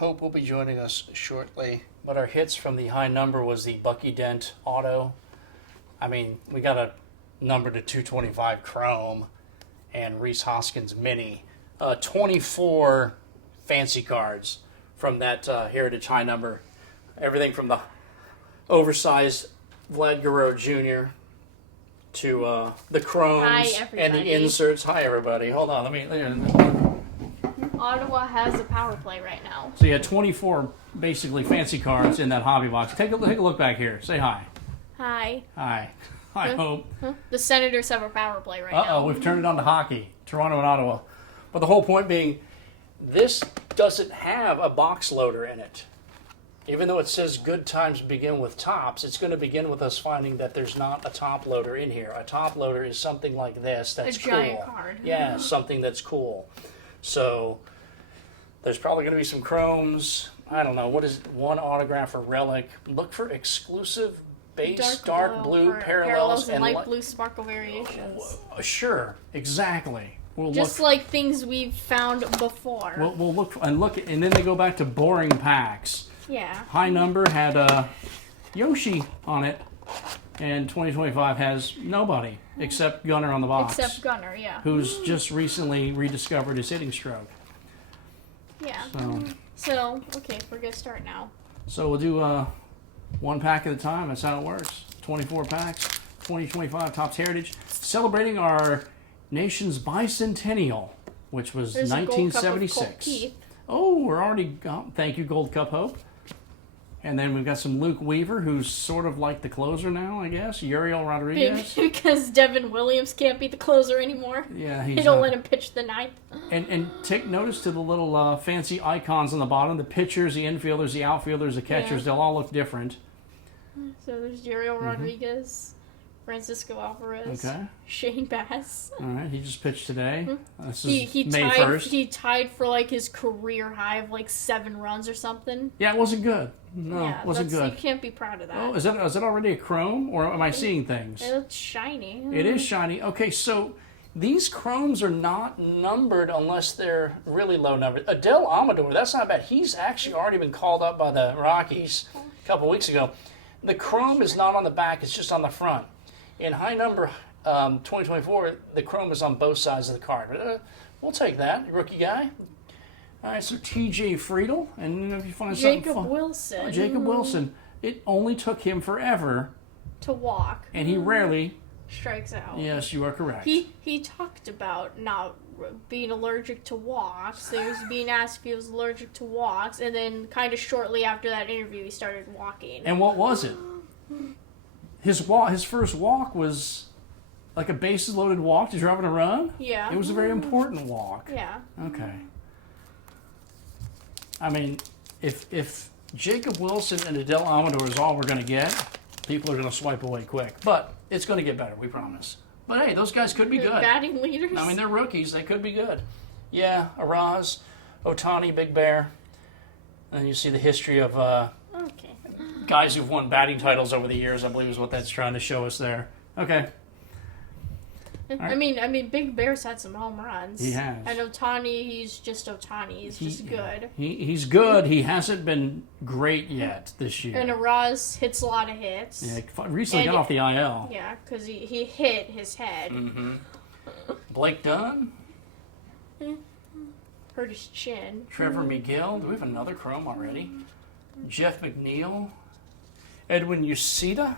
Hope will be joining us shortly. But our hits from the high number was the Bucky Dent Auto. I mean, we got a number to 225 Chrome and Reese Hoskins Mini. 24 fancy cards from that Heritage high number. Everything from the oversized Vlad Guerrero Jr. to the chromes and the inserts. Hi, everybody. Hold on. Let me. Ottawa has a power play right now. So you had 24 basically fancy cards in that hobby box. Take a look back here. Say hi. Hi. Hi. I hope. The Senators have a power play right now. We've turned it on to hockey. Toronto and Ottawa. But the whole point being, this doesn't have a box loader in it. Even though it says good times begin with tops, it's going to begin with us finding that there's not a top loader in here. A top loader is something like this that's cool. A giant card. Yeah, something that's cool. So there's probably going to be some chromes. I don't know. What is it? One autograph or relic. Look for exclusive base dark blue parallels and light blue sparkle variations. Sure, exactly. We'll just look, like things we've found before. We'll look, and then they go back to boring packs. Yeah. High number had Yoshi on it, and 2025 has nobody except Gunnar on the box. Except Gunnar, yeah. Who's just recently rediscovered his hitting stroke. Yeah. So okay, we're going to start now. So we'll do one pack at a time. That's how it works. 24 packs, 2025 Topps Heritage. Celebrating our nation's bicentennial, which was There's 1976. Oh, we're already... thank you, Gold Cup Hope. And then we've got some Luke Weaver, who's sort of like the closer now, I guess. Uriel Rodriguez. Because Devin Williams can't be the closer anymore. Yeah, he's... They don't let him pitch the ninth. And take notice to the little fancy icons on the bottom. The pitchers, the infielders, the outfielders, the catchers, they'll all look different. So there's Uriel Rodriguez, Francisco Alvarez, Shane Bass. All right, he just pitched today. This is he May tied, 1st. He tied for like his career high of like 7 runs or something. Yeah, it wasn't good. No, yeah, it wasn't good. You can't be proud of that. Oh, is that already a chrome, or am I seeing things? It looks shiny. It is shiny. Okay, so these chromes are not numbered unless they're really low numbered. Adele Amador, that's not bad. He's actually already been called up by the Rockies a couple weeks ago. The chrome is not on the back, it's just on the front. In high number 2024, the chrome is on both sides of the card. We'll take that, rookie guy. All right, so T.J. Friedel, and if you find Jacob something Wilson. Oh, Jacob Wilson. It only took him forever to walk, and he rarely strikes out. Yes, you are correct. He talked about not being allergic to walks. He was being asked if he was allergic to walks, and then kind of shortly after that interview, he started walking. And what was it? His first walk was like a bases-loaded walk. Did you have to run? Yeah. It was a very important walk. Yeah. Okay. I mean, if Jacob Wilson and Adele Amador is all we're going to get, people are going to swipe away quick. But it's going to get better, we promise. But hey, those guys could be good. Batting leaders. I mean, they're rookies. They could be good. Yeah, Araz, Ohtani, Big Bear. And you see the history of guys who've won batting titles over the years, I believe is what that's trying to show us there. Okay. Right. I mean, Big Bear's had some home runs. He has. And Ohtani, he's just Ohtani. He's just good. He's good. He hasn't been great yet this year. And Araz hits a lot of hits. Yeah, recently got off the IL. Yeah, because he hit his head. Mm-hmm. Blake Dunn. Hurt his chin. Trevor Miguel. Do we have another chrome already? Jeff McNeil. Edwin Uceda.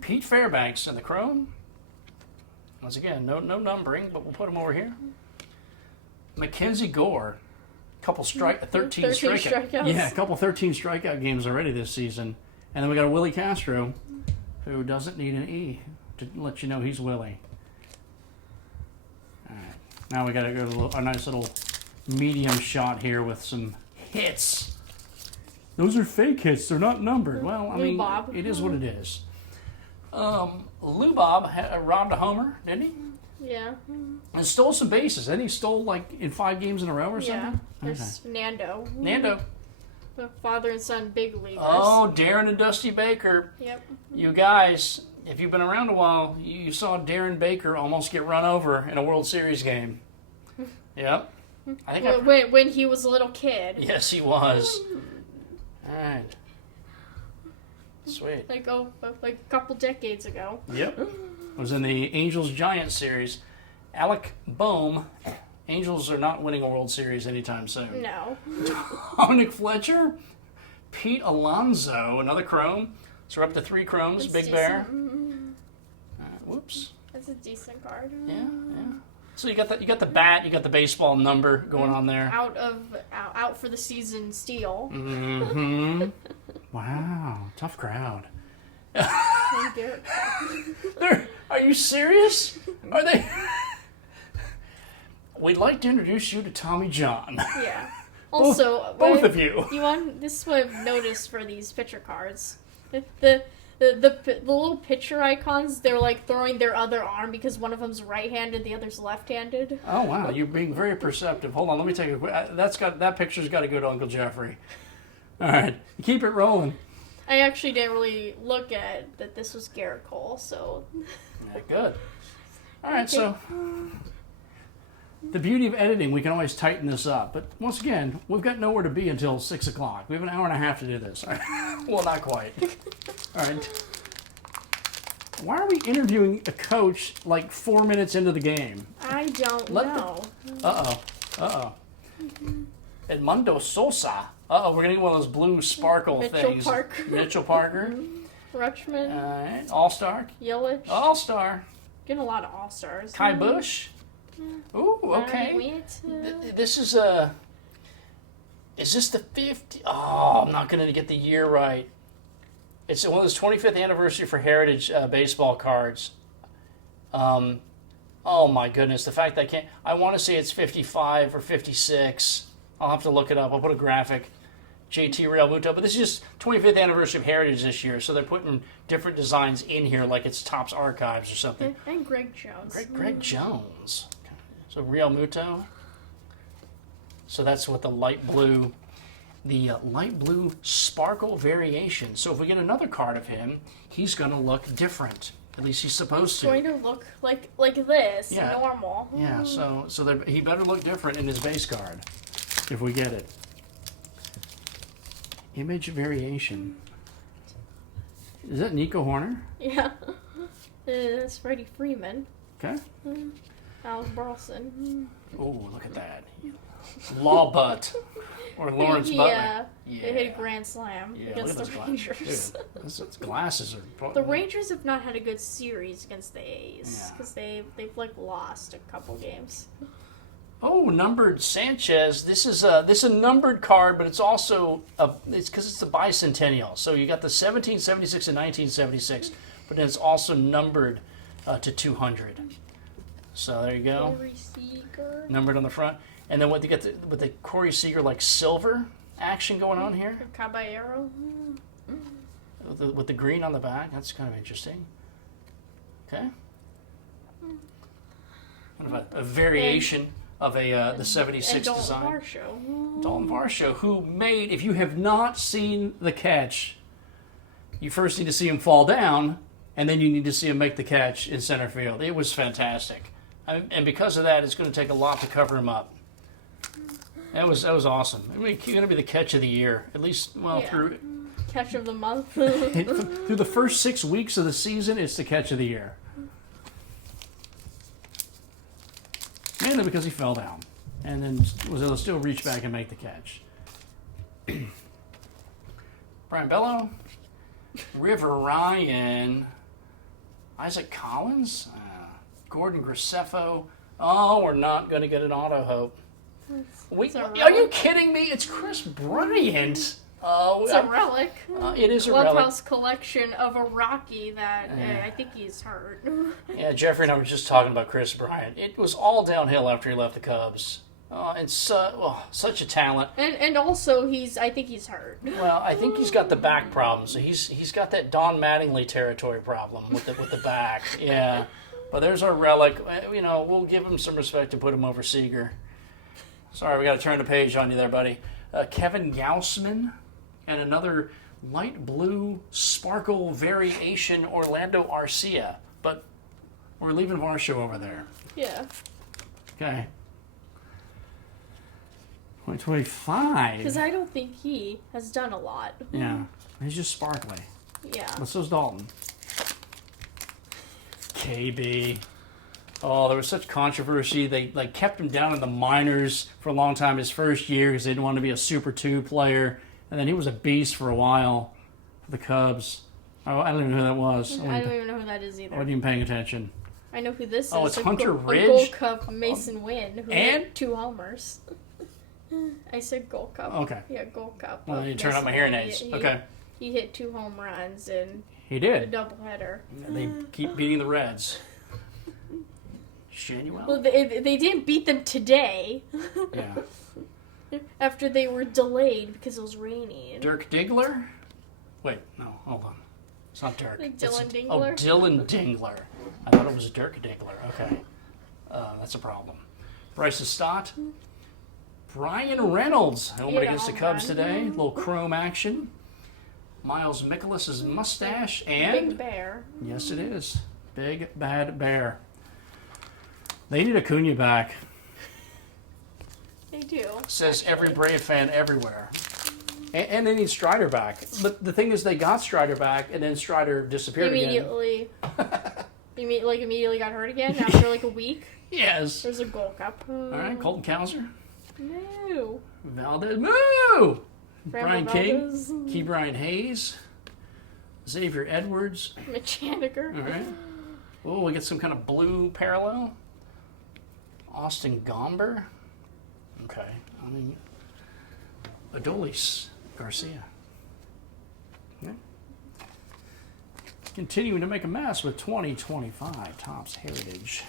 Pete Fairbanks in the chrome. Once again, no numbering, but we'll put him over here. Mackenzie Gore, couple 13 strikeouts. Yeah, a couple 13 strikeout games already this season. And then we got a Willie Castro, who doesn't need an E to let you know he's Willie. All right, now we got to go to a nice little medium shot here with some hits. Those are fake hits; they're not numbered. Well, I mean, it is what it is. Lou Bob robbed a homer, didn't he? Yeah. And stole some bases. Then he stole like in 5 games in a row or something? Yeah. There's Nando. The father and son big leaguers. Oh, Darren and Dusty Baker. Yep. You guys, if you've been around a while, you saw Darren Baker almost get run over in a World Series game. Yep. I think when he was a little kid. Yes, he was. All right. Sweet. Like a couple decades ago. Yep. It was in the Angels Giants series. Alec Boehm. Angels are not winning a World Series anytime soon. No. Dominic Fletcher. Pete Alonso, another Chrome. So we're up to 3 Chromes. That's Big decent. Bear. Whoops. That's a decent card. Yeah. So you got the bat, you got the baseball number going on there. Out for the season steal. Mm-hmm. Wow, tough crowd. Are you serious? Are they? We'd like to introduce you to Tommy John. Yeah. Also, both of you. This is what I've noticed for these pitcher cards. The little pitcher icons, they're like throwing their other arm because one of them's right-handed, the other's left-handed. Oh wow, you're being very perceptive. Hold on, let me take a quick. That picture's got to go to Uncle Jeffrey. All right, keep it rolling. I actually didn't really look at that this was Garrett Cole, so. Yeah, good. All right, so the beauty of editing, we can always tighten this up. But once again, we've got nowhere to be until 6 o'clock. We have an hour and a half to do this. All right. Well, not quite. All right. Why are we interviewing a coach like 4 minutes into the game? I don't know. Uh-oh. Edmundo Sosa. Uh-oh, we're going to get one of those blue sparkle things. Mitchell Parker. Rutschman. All right. All-Star. Yelich. All-Star. Getting a lot of all-stars. Kai Bush. Ooh, okay. This is is this the 50? Oh, I'm not going to get the year right. It's one of those 25th anniversary for Heritage baseball cards. Oh my goodness, the fact that I want to say it's 55 or 56. I'll have to look it up. I'll put a graphic. JT Real Muto, but this is just 25th anniversary of Heritage this year, so they're putting different designs in here like it's Topps Archives or something. And Greg Jones. Greg Jones. So Real Muto. So that's what the light blue sparkle variation. So if we get another card of him, he's going to look different. At least he's supposed to. He's going to look like this, normal. Yeah, so he better look different in his base card if we get it. Image variation. Is that Nico Horner? Yeah. That's Freddie Freeman. Okay. Alex Burleson. Oh, look at that. Law Butt. Or Lawrence Butler. Yeah. They hit a grand slam against the Rangers. Dude, those glasses are... The Rangers have not had a good series against the A's. Because they've lost a couple games. Oh, numbered Sanchez. This is a numbered card, but it's also it's because it's the Bicentennial. So you got the 1776 and 1976, but then it's also numbered to 200. So there you go. Corey Seager. Numbered on the front, and then what you get with the Corey Seager like silver action going on here. Caballero. With the green on the back. That's kind of interesting. Okay. Kind of a variation of the 76 and design. Varsho. Dalton Varsho, who made, if you have not seen the catch, you first need to see him fall down, and then you need to see him make the catch in center field. It was fantastic. And because of that, it's going to take a lot to cover him up. That was awesome. I mean, he's going to be the catch of the year, at least, through... Catch of the month. through the first 6 weeks of the season, it's the catch of the year. Mainly because he fell down and then was able to still reach back and make the catch. Brian Bello, River Ryan, Isaac Collins, Gordon Graceffo. Oh, we're not going to get an auto hope. Are you kidding me? It's Chris Bryant. It's a relic. It is a relic. Clubhouse collection of a Rocky that I think he's hurt. Yeah, Jeffrey and I were just talking about Chris Bryant. It was all downhill after he left the Cubs. And such a talent. And also I think he's hurt. Well, I think he's got the back problem. So he's got that Don Mattingly territory problem with the back. Yeah. But there's our relic. We'll give him some respect and put him over Seager. Sorry, we got to turn the page on you there, buddy. Kevin Gausman. And another light blue sparkle variation Orlando Arcia. But we're leaving Varsho over there. Yeah. Okay. 2025. Because I don't think he has done a lot. Yeah. He's just sparkly. Yeah. But so's Dalton. KB. Oh, there was such controversy. They kept him down in the minors for a long time his first year because they didn't want to be a Super 2 player. And then he was a beast for a while for the Cubs. Oh, I don't even know who that was. I don't even know who that is either. I wasn't even paying attention. I know who this is. Oh, it's Hunter Ridge? A Gold Cup Mason Wynn, who And? had 2 homers. I said Gold Cup. Okay. Yeah, Gold Cup. Well, you turn on my hearing aids. Okay. He hit 2 home runs and He a did. doubleheader. They keep beating the Reds. Shanuel? Well, they didn't beat them today. Yeah. After they were delayed because it was raining. Dirk Diggler? Wait, no, hold on. It's not Dirk. Like Dylan Dingler? Oh, Dylan Dingler. I thought it was Dirk Diggler. Okay. That's a problem. Bryce Stott. Brian Reynolds. Home against the Cubs today. A little chrome action. Miles Mikolas's mustache. And... Big Bear. Yes, it is. Big Bad Bear. They need Acuna back. They do. Says every Brave fan everywhere. And they need Strider back. But the thing is, they got Strider back, and then Strider disappeared Immediately. Immediately got hurt again after like a week. Yes. There's a Gold Cup. All right, Colton Cowser. No. Valdez. Moo! Brian King. Valdez. Key Brian Hayes. Xavier Edwards. Mitch Haniger. All right. Oh, we get some kind of blue parallel. Austin Gomber. Okay. I mean, Adolis Garcia. Okay. Continuing to make a mess with 2025 Topps Heritage.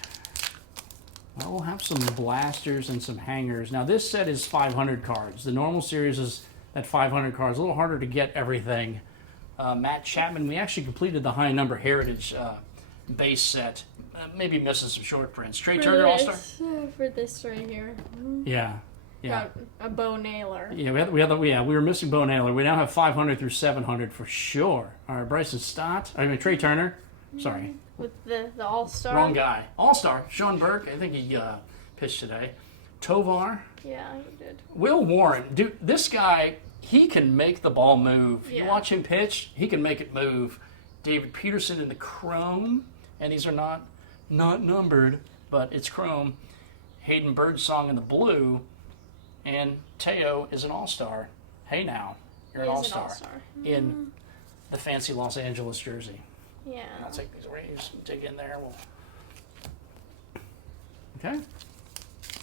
Well, we'll have some blasters and some hangers. Now, this set is 500 cards. The normal series is at 500 cards. A little harder to get everything. Matt Chapman, we actually completed the high number Heritage base set. Maybe missing some short prints. Trey Turner All-Star? For this right here. Yeah. Yeah. Got a Bo Naylor. Yeah, we were missing Bo Naylor. We now have 500 through 700 for sure. All right, Bryson Stott. Trey Turner. Sorry. With the All-Star. Wrong guy. All-Star. Sean Burke. I think he pitched today. Tovar. Yeah, he did. Will Warren. Dude, this guy, he can make the ball move. Yeah. You watch him pitch, he can make it move. David Peterson in the chrome. And these are not numbered, but it's chrome. Hayden Birdsong in the blue. And Teo is an all-star. Hey now, you're an all-star. In the fancy Los Angeles jersey. Yeah. I'll take these away. Just dig in there. Okay.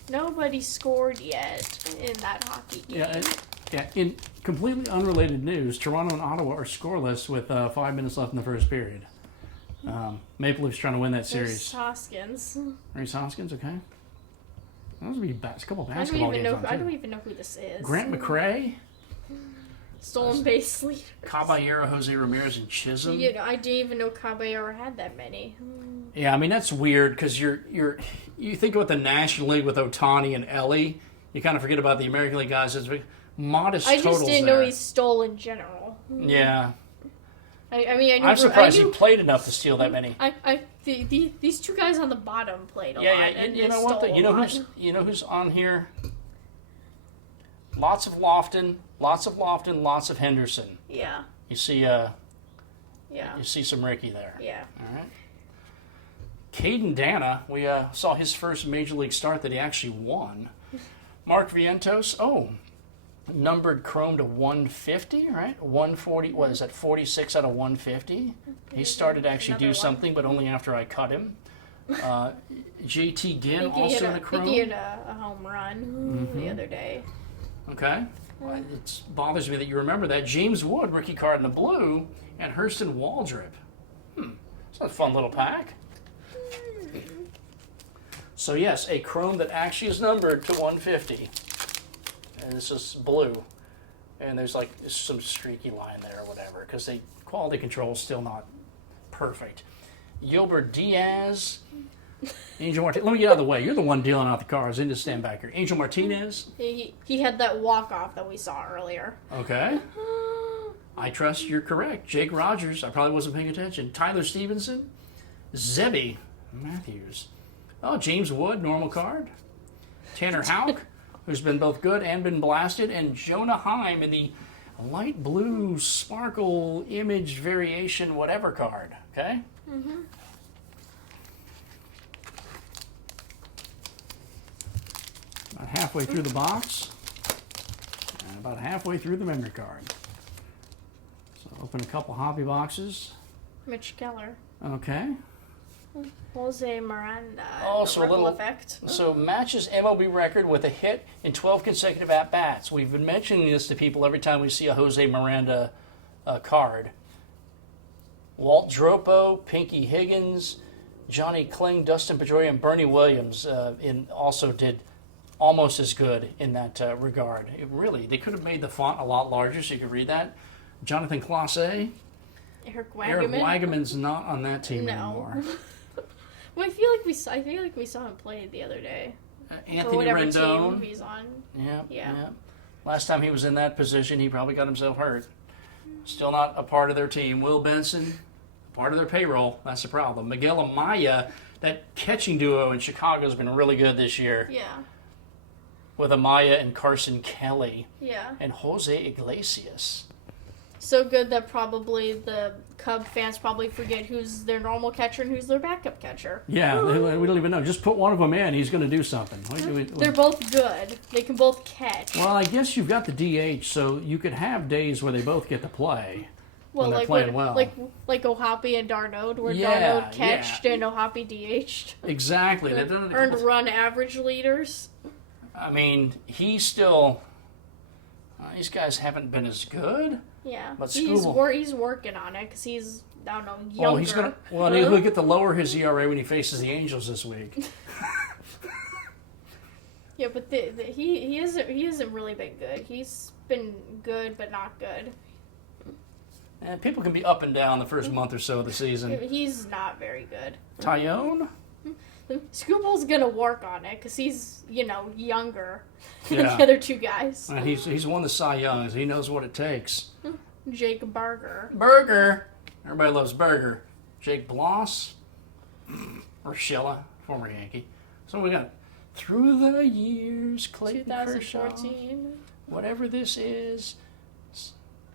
Nobody scored yet in that hockey game. Yeah. In completely unrelated news, Toronto and Ottawa are scoreless with 5 minutes left in the first period. Maple Leafs trying to win that series. There's Hoskins. Reese Hoskins, okay. Those would be a couple I basketball games on, I too. don't even know who this is. Grant McRae, Stolen base leader. Caballero, Jose Ramirez, and Chisholm. I didn't even know Caballero had that many. Yeah, I mean that's weird because you think about the National League with Ohtani and Ellie, you kind of forget about the American League guys. It's modest I totals just didn't there. know he stole in general. Yeah, I mean, I'm surprised he played enough to steal that many. These two guys on the bottom played a lot. Yeah. You know what? You know who's on here? Lots of Lofton, lots of Henderson. Yeah. You see, you see some Ricky there. Yeah. All right. Caden Dana, we saw his first major league start that he actually won. Mark Vientos, numbered chrome to 150, right? 140, what is that, 46 out of 150? He started to actually do something, but only after I cut him. JT Ginn, also in the chrome. I think he had a home run the other day. Okay. Well, it bothers me that you remember that. James Wood, rookie card in the blue, and Hurston Waldrip. It's a fun little pack. So yes, a chrome that actually is numbered to 150. And this is blue. And there's like some streaky line there or whatever, because the quality control is still not perfect. Gilbert Diaz. Angel Martinez. Let me get out of the way. You're the one dealing out the cards. I need to stand back here. Angel Martinez. He had that walk-off that we saw earlier. Okay. I trust you're correct. Jake Rogers. I probably wasn't paying attention. Tyler Stevenson. Zebby Matthews. Oh, James Wood, normal card. Tanner Houck. who's been both good and been blasted, and Jonah Heim in the light blue sparkle image variation whatever card. Okay? Mm-hmm. About halfway through the box, and about halfway through the memory card. So open a couple hobby boxes. Mitch Keller. Okay. Jose Miranda. Oh, so a ripple little effect. So matches MLB record with a hit in 12 consecutive at-bats. We've been mentioning this to people every time we see a Jose Miranda card. Walt Dropo, Pinky Higgins, Johnny Kling, Dustin Pedroia, and Bernie Williams also did almost as good in that regard. They could have made the font a lot larger so you could read that. Jonathan Clase. Eric Wagaman. Eric Wagaman's not on that team anymore. Well, I feel like we saw him play the other day. Anthony whatever Rendon. team he's on. Yeah. Last time he was in that position, he probably got himself hurt. Still not a part of their team. Will Benson, part of their payroll. That's the problem. Miguel Amaya, that catching duo in Chicago has been really good this year. Yeah. With Amaya and Carson Kelly. Yeah. And Jose Iglesias. So good that probably the Cub fans probably forget who's their normal catcher and who's their backup catcher. Yeah, we don't even know. Just put one of them in. He's going to do something. They're both good. They can both catch. Well, I guess you've got the DH, so you could have days where they both get to play. Well, when they're playing well. Like Ohapi and Darnode, where Darnode catched and Ohapi DH'd. Exactly. Earned run average leaders. I mean, he's still... these guys haven't been as good. Yeah, but he's working on it because he's, I don't know, younger. He'll get to lower his ERA when he faces the Angels this week. Yeah, but he hasn't really been good. He's been good, but not good. And people can be up and down the first month or so of the season. He's not very good. Tyone? Skubal's gonna work on it because he's, younger than Yeah. the other two guys. And he's won the Cy Youngs. He knows what it takes. Jake Burger. Everybody loves Burger. Jake Bloss. Urshela, former Yankee. So we got Through the Years, Clayton 2014. Kershaw. Whatever this is.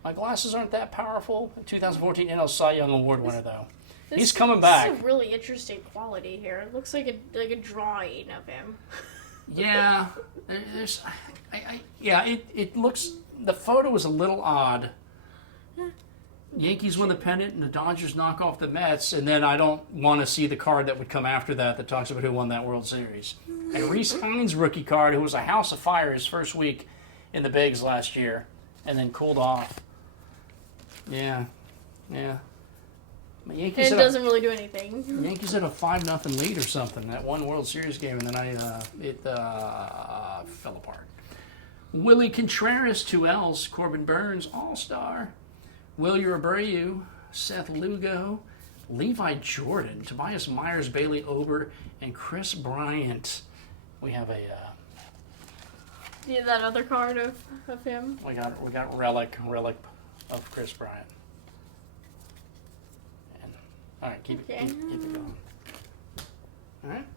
My glasses aren't that powerful. 2014 NL Cy Young Award winner, though. He's coming back. This is a really interesting quality here. It looks like a drawing of him. Yeah, it looks. The photo is a little odd. Yankees win the pennant, and the Dodgers knock off the Mets, and then I don't want to see the card that would come after that talks about who won that World Series. And Reese Hines rookie card, who was a house of fire his first week in the Bigs last year, and then cooled off. Yeah. Yankees doesn't really do anything. Yankees had a 5-0 lead or something that one World Series game, and then it fell apart. Willie Contreras, 2 L's. Corbin Burns, All-Star. Wilyer Abreu, Seth Lugo, Levi Jordan, Tobias Myers, Bailey Ober, and Chris Bryant. We have a... that other card of him. We got relic of Chris Bryant. All right, keep it going. All right.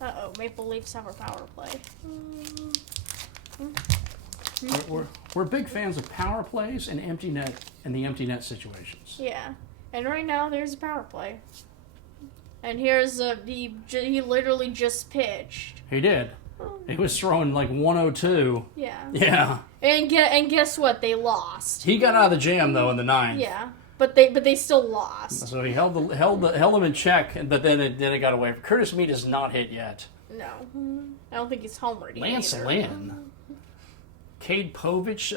Uh-oh, Maple Leafs have a power play. We're big fans of power plays and empty net and the empty net situations. Yeah, and right now there's a power play. And here's he literally just pitched. He did. He was throwing like 102. Yeah. Yeah. And guess what? They lost. He got out of the jam though in the 9th. Yeah. But they still lost. So he held them in check, but then it got away. Curtis Meade has not hit yet. No, I don't think he's homered yet. Lance Lynn, Cade Povich.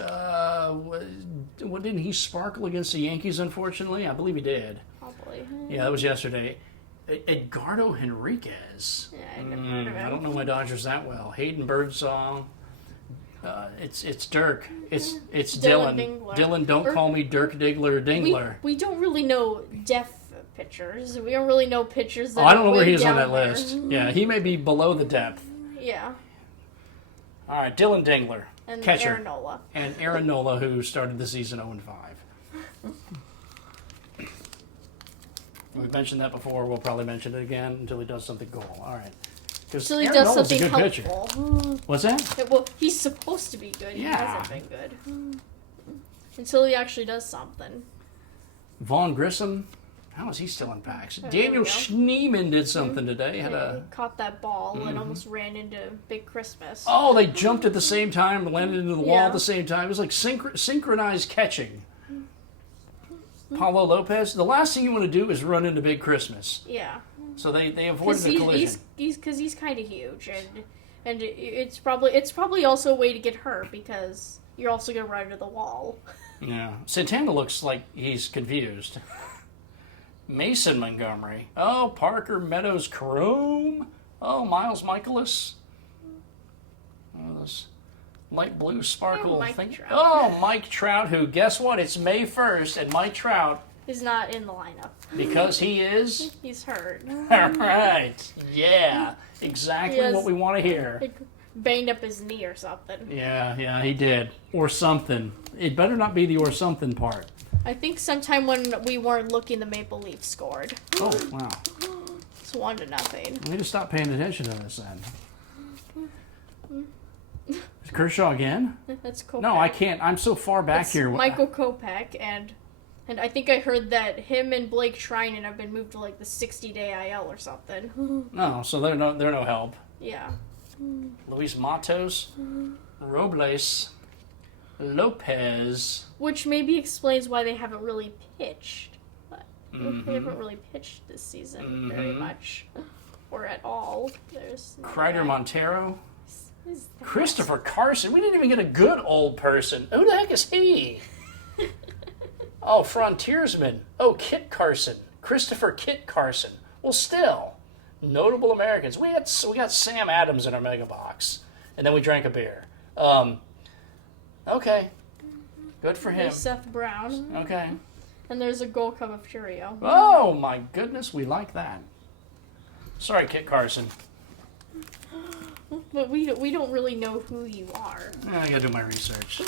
What didn't he sparkle against the Yankees? Unfortunately, I believe he did. Probably. Yeah, that was yesterday. Edgardo Henriquez. Yeah, I never heard of him. I don't know my Dodgers that well. Hayden Birdsong. It's Dirk. It's Dylan. Dingler. Dylan, don't call me Dirk Diggler Dingler. We don't really know depth pitchers. We don't really know pitchers that I don't know where he is down on that there. list. Yeah, he may be below the depth. Yeah. All right, Dylan Dingler, And catcher. Aaron Nola. And Aaron Nola, who started the season 0-5. We mentioned that before. We'll probably mention it again until he does something cool. All right. Because Until he Aaron does Nola's a something good pitcher. helpful. What's that? Well, he's supposed to be good. He Yeah. hasn't been good. Until he actually does something. Vaughn Grissom, how is he still in packs? there Daniel we go. Schneeman did something today. Had He a caught that ball and almost ran into Big Christmas. oh, they jumped at the same time, landed into the wall Yeah. at the same time. It was like synchronized catching. Paulo Lopez. The last thing you want to do is run into Big Christmas. Yeah. So they avoided the collision. He's kind of huge, and it's probably also a way to get hurt because you're also gonna run into the wall. Yeah, Santana looks like he's confused. Mason Montgomery. Oh, Parker Meadows Chrome. Oh, Miles Michaelis. Oh, this light blue sparkle Mike thing. Trout. Oh, Mike Trout, who, guess what? It's May 1st, and Mike Trout, He's not in the lineup because he is... He's hurt. All right. Yeah, exactly Yes. what we want to hear. Like, banged up his knee or something. Yeah, he did. Or something. It better not be the or something part. I think sometime when we weren't looking, the Maple Leafs scored. Oh, wow. It's 1-0. I need to stop paying attention to this then. Is Kershaw again? That's Kopech. No, I can't. I'm so far back It's here. Michael Kopech, and I think I heard that him and Blake Trinan have been moved to like the 60-day IL or something. No, so they're no help. Yeah. Luis Matos, Robles, Lopez. Which maybe explains why they haven't really pitched. But Mm-hmm. they haven't really pitched this season very much. Or at all. There's Kreider Montero, Who's that? Christopher Carson. We didn't even get a good old person. Who the heck is he? Oh, Frontiersman. Oh, Kit Carson. Christopher Kit Carson. Well, still, notable Americans. We got Sam Adams in our mega box, and then we drank a beer. Okay, good for him. There's Seth Brown. Okay. And there's a Gold Cup of Furio. Oh my goodness, we like that. Sorry, Kit Carson. But we don't really know who you are. I gotta do my research.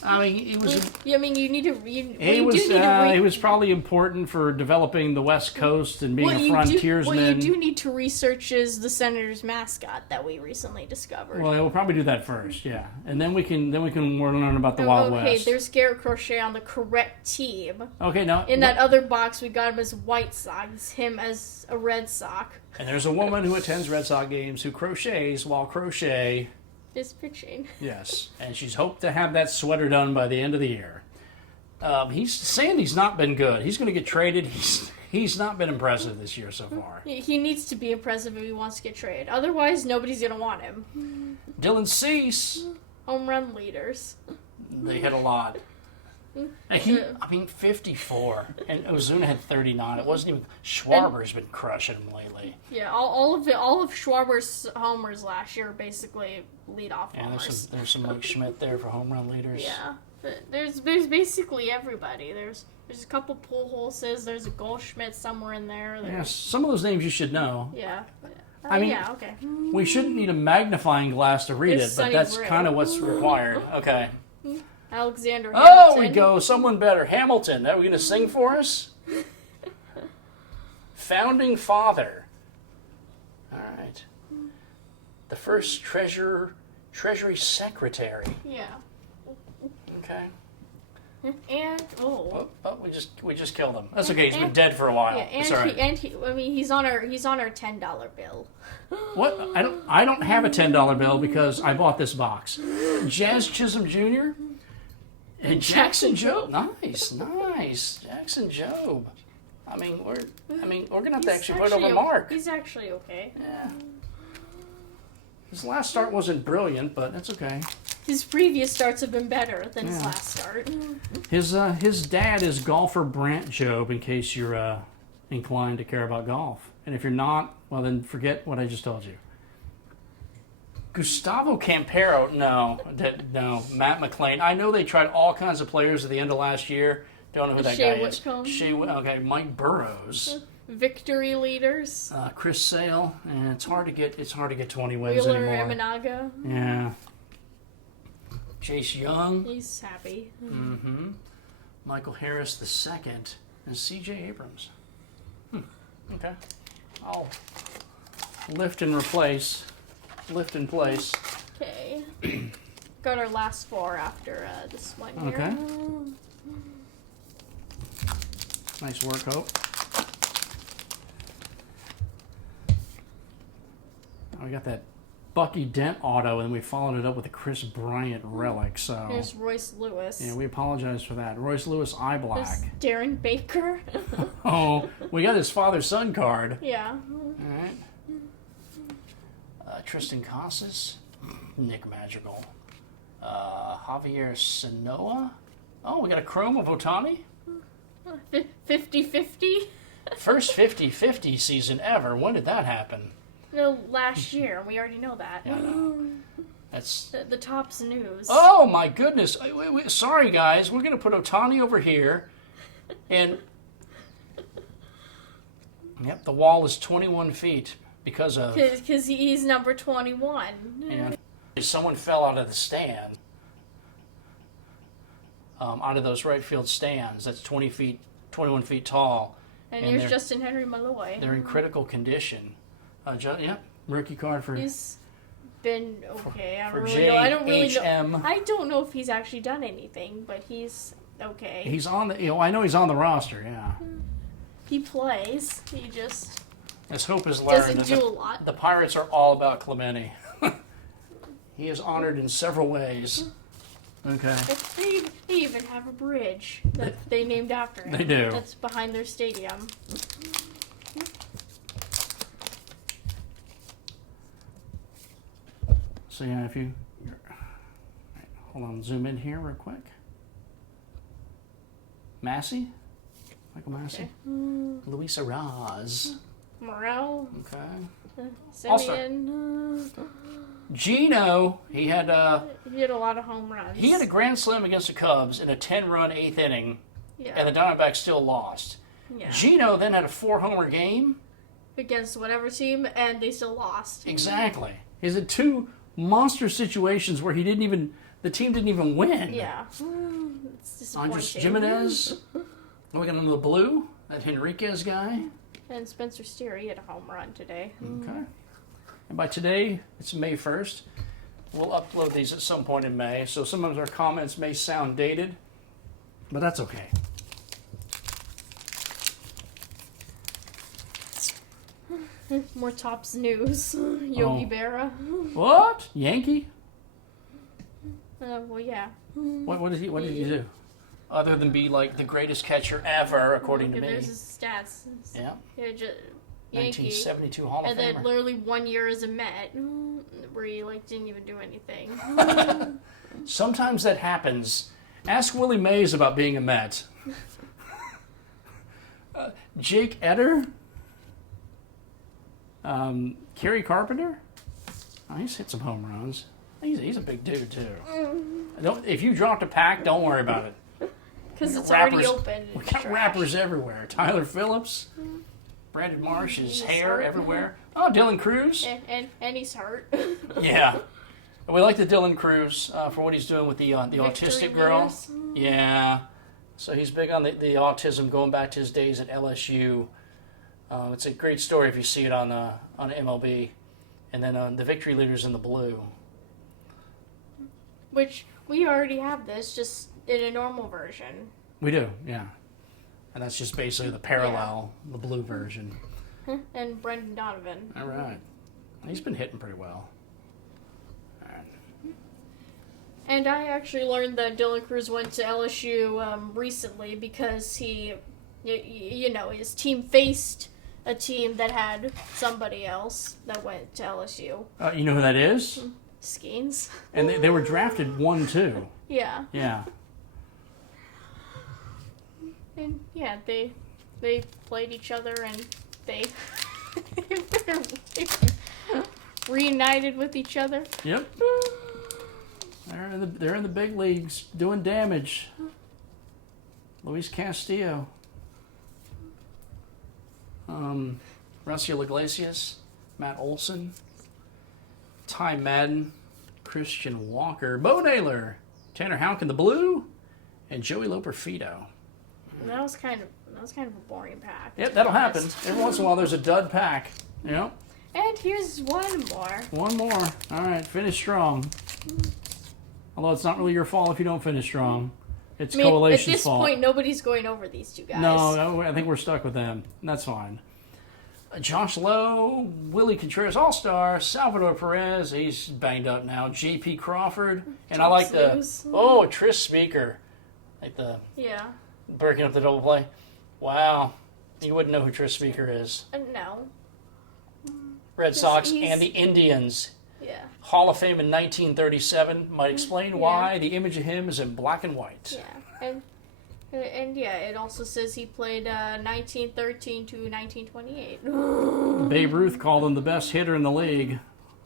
I mean, he was. I mean, you need to. He was probably important for developing the West Coast and being a frontiersman. What you do need to research is the Senators mascot that we recently discovered. Well, we'll probably do that first, yeah, and then we can learn about the Wild West. Okay, there's Garrett Crochet on the correct team. Okay, now In that other box, we got him as White Sox, him as a Red Sox. and there's a woman who attends Red Sox games who crochets while crochet. Is pitching. Yes, and she's hoped to have that sweater done by the end of the year. Sandy's not been good. He's going to get traded. He's not been impressive this year so far. He needs to be impressive if he wants to get traded. Otherwise, nobody's going to want him. Dylan Cease, Home run leaders. they hit a lot. And 54, and Ozuna had 39. It wasn't even Schwarber's been crushing him lately. Yeah, all of Schwarber's homers last year basically lead off And homers. there's some Luke Schmidt there for home run leaders. Yeah, but there's basically everybody. There's a couple Pujols. There's a Goldschmidt somewhere in there. Yes, some of those names you should know. Yeah. I mean, yeah, okay. We shouldn't need a magnifying glass to read There's it, but Sonny that's Gray. kind of what's required. Okay. Alexander Oh, Hamilton. we go. Someone better. Hamilton. Are we going to sing for us? Founding Father. All right. The first Treasury Secretary. Yeah. Okay. And Oh, we just killed him. That's okay. He's been dead for a while. yeah, and Sorry. he's on our $10 bill. What? I don't have a $10 bill because I bought this box. Jazz Chisholm Jr. and Jackson Job. Nice. Jackson Job. I mean, we're gonna have to actually put over Mark. He's actually okay. Yeah. His last start wasn't brilliant, but that's okay. His previous starts have been better than his last start. His dad is golfer Brant Job, in case you're inclined to care about golf. And if you're not, well then forget what I just told you. Gustavo Campero, no. Matt McClain. I know they tried all kinds of players at the end of last year. Don't know who that Shea guy is. Whitcomb. Okay, Mike Burrows. Victory leaders. Chris Sale, and it's hard to get 20 wins Wheeler anymore. Imanaga. Yeah. Chase Young. He's happy. Mm-hmm. Michael Harris II, and C.J. Abrams. Okay. lift and replace. Lift in place. Okay. Got our last 4 after this one here. Okay. Nice work, Hope. We got that Bucky Dent auto, and we followed it up with a Chris Bryant relic. So here's Royce Lewis. yeah, we apologize for that. Royce Lewis eye black. There's Darren Baker. Oh, we got his father-son card. Yeah. All right. Tristan Casas, Nick Magical, Javier Sanoa. Oh, we got a chrome of Ohtani. 50-50? First 50-50 season ever. When did that happen? No, last year. We already know that. Yeah, I know. That's the Topps news. Oh my goodness! Wait, sorry guys, we're gonna put Ohtani over here, and yep, the wall is 21 feet because of Because he's number 21. and someone fell out of the stand, out of those right field stands. That's 21 feet tall, And here's Justin Henry Malloy. They're in critical condition. Yep, rookie card for. He's been okay. I for don't really know. I don't really JHM. know. I don't know if he's actually done anything, but he's okay. He's on the. I know he's on the roster. Yeah. He plays. He just As Hope has learned, doesn't do a lot. the Pirates are all about Clemente. He is honored in several ways. Okay. They even have a bridge that they named after him. They do. That's behind their stadium. So yeah, if you, right, hold on, zoom in here real quick. Massey, Michael Massey, Okay. Luis Araz, Morel. okay. Simeon. Gino, he had a lot of home runs. He had a grand slam against the Cubs in a 10-run 8th inning, Yeah. and the Diamondbacks still lost. Yeah. Gino then had a 4-homer game. Against whatever team, and they still lost. Exactly. He's in 2 monster situations where the team didn't even win. Yeah. It's disappointing. Andres Jimenez. We got another blue, that Henriquez guy. And Spencer Steer, he had a home run today. Okay. And by today, it's May 1st. We'll upload these at some point in May, so sometimes our comments may sound dated, but that's okay. More Topps news. Yogi Berra. What? Yankee? Well, yeah. What did he do? Other than be like the greatest catcher ever, according to me. There's his stats. Yeah. Yankee. 1972 Hall of And Famer. then literally 1 year as a Met, where he didn't even do anything. Sometimes that happens. Ask Willie Mays about being a Met. Jake Eder? Kerry Carpenter? Oh, he's hit some home runs. He's a big dude, too. If you dropped a pack, don't worry about it. Because it's already open. We got rappers everywhere. Tyler Phillips, Brandon Marsh's hair everywhere. Oh, Dylan Cruz. And he's hurt. Yeah. We like the Dylan Cruz for what he's doing with the autistic girl. Leaders. Yeah. So he's big on the autism, going back to his days at LSU. It's a great story if you see it on MLB. And then the victory leaders in the blue. Which, we already have this, just in a normal version. We do, yeah. And that's just basically the parallel, the blue version. And Brendan Donovan. All right. He's been hitting pretty well. All right. And I actually learned that Dylan Cruz went to LSU recently because his team faced a team that had somebody else that went to LSU. You know who that is? Skeens. And they were drafted 1-2. Yeah. Yeah. And yeah, they played each other and they reunited with each other. Yep. They're in the big leagues doing damage. Luis Castillo. Raciel Iglesias, Matt Olson, Ty Madden, Christian Walker, Bo Naylor, Tanner Houck in the blue, and Joey Loperfido. That was kind of a boring pack. Yep, that'll happen. Every once in a while there's a dud pack. You know? And here's one more. One more. All right, finish strong. Although it's not really your fault if you don't finish strong. It's Coalition's at this fault. point, nobody's going over these two guys. No, I think we're stuck with them. That's fine. Josh Lowe, Willie Contreras, All-Star, Salvador Perez, he's banged up now, J.P. Crawford, and I like Tris Speaker. Like Yeah. breaking up the double play. Wow. You wouldn't know who Tris Speaker is. No. Red Sox and the Indians. Yeah. Hall of Fame in 1937. Might explain why the image of him is in black and white. Yeah. And yeah, it also says he played 1913 to 1928. Babe Ruth called him the best hitter in the league.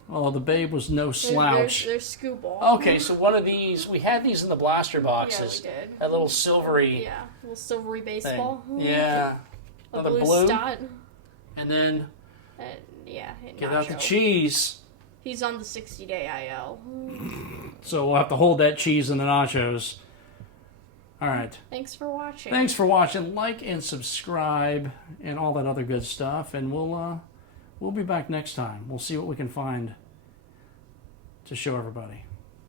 Well, the Babe was no slouch. There's Skubal. Okay, so one of these, we had these in the blaster boxes. Yeah, we did. That little silvery little silvery baseball. thing. Yeah. A Another blue. Stott. And then get out the Nacho. cheese. He's on the 60-day IL. So we'll have to hold that cheese in the nachos. All right. Thanks for watching. Thanks for watching. Like and subscribe and all that other good stuff. And we'll be back next time. We'll see what we can find to show everybody.